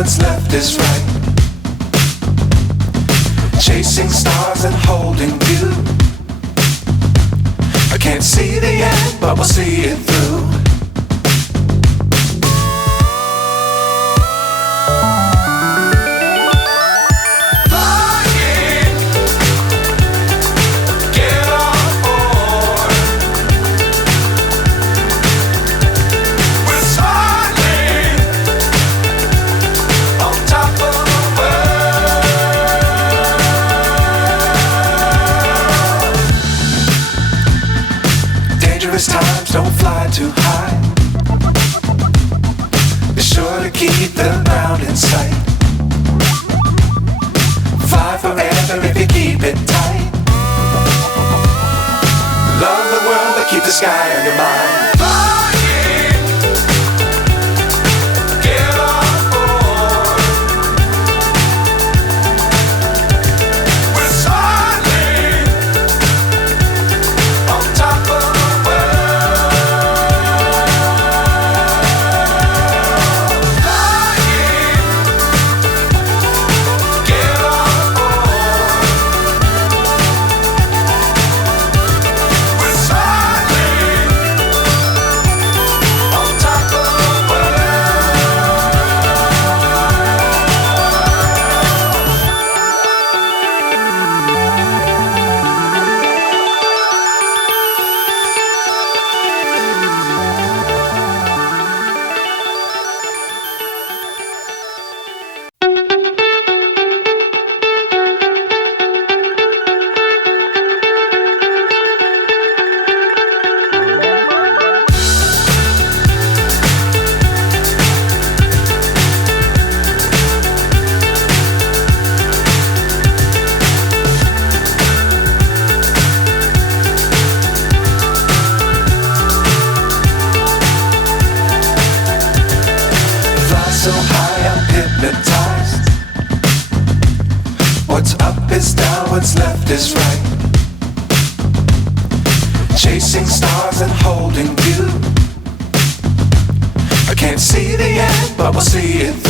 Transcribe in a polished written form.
what's left is right. Chasing stars and holding you. I can't see the end, but we'll see it through. Times don't fly too high. Be sure to keep the ground in sight. Fly forever if you keep it tight. Love the world but keep the sky on your mind. So high I'm hypnotized. What's up is down, what's left is right. Chasing stars and holding you. I can't see the end, but we'll see it through.